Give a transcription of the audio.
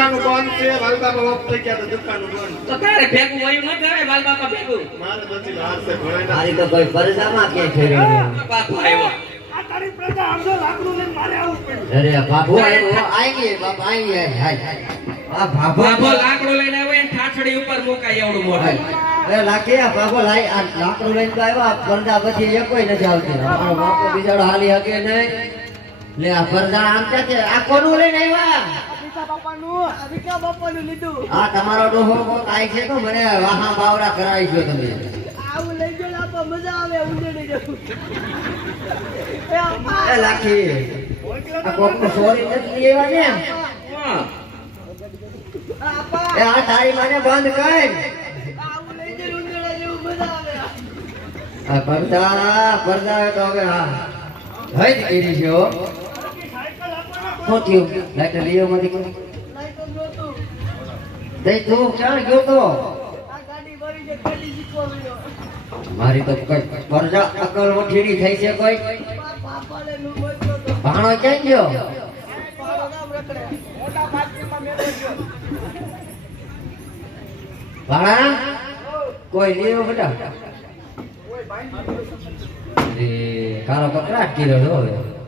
દુકાન બંધ છે વાલ બાપા ઓફ થઈ ગયા તો દુકાન બંધ તો તારે ભેગું વયું ન થાય વાલ બાપા ભેગું મારે નથી હાર છે ભણાય મારી તો કોઈ પરજામાં કે છે રે બાપુ આવ્યો આ તારી પ્રજા આમજો લાકડું લઈને મારે આવું પડ્યું અરે બાપુ આઈએ બાપ આઈએ હાય આ બાપો બાપુ લાકડો લઈને આવ્યો એને ઠાઠડી ઉપર મુકાય એવડું મોઢું અરે લાકે આ બાપુ લાઈ આ લાકડું લઈને તો આવ્યા પરદા પછી એ કોઈ નથી આવતી મારો બાપુ બિચારો હાલી હકે નહીં લે આ પરદા આમ છે આ કોનું લઈને આવ્યા અભિકા બાપાનું લીધું આ તમારો ડોહો કોક આઈ છે તો મને વાહા બાવડા કરાવી છો તમે આવું લઈ ગયો આપો મજા આવે ઉંડેડી જવું એ લાખી આ કોકનું સોરી નથી લેવા ને હા આપા એ આ તારી માને બંધ કર આવું લઈ ગયો ઉંડેડા જેવું મજા આવે આ પડદા તો હવે હા હઈ કેરી છે હો શું થયું લાઈટર લીયો માંથી લાઈટ નહોતું દઈ તું ક્યાં ગયો તો આ ગાડી ભરી છે ગાડી શીખવા ગયો મારી તો કઈ પરજા અકલ વઠીડી થઈ છે કોઈ પાપાને નું બોલતો તો ભાણો ક્યાં ગયો પાડો ગામ રખડે મોટા પાર્ટીમાં મેળો ગયો ભાણા કોઈ લીયો બેટા કોઈ ભાઈ અરે કારો કકડાટ કર્યો છો હવે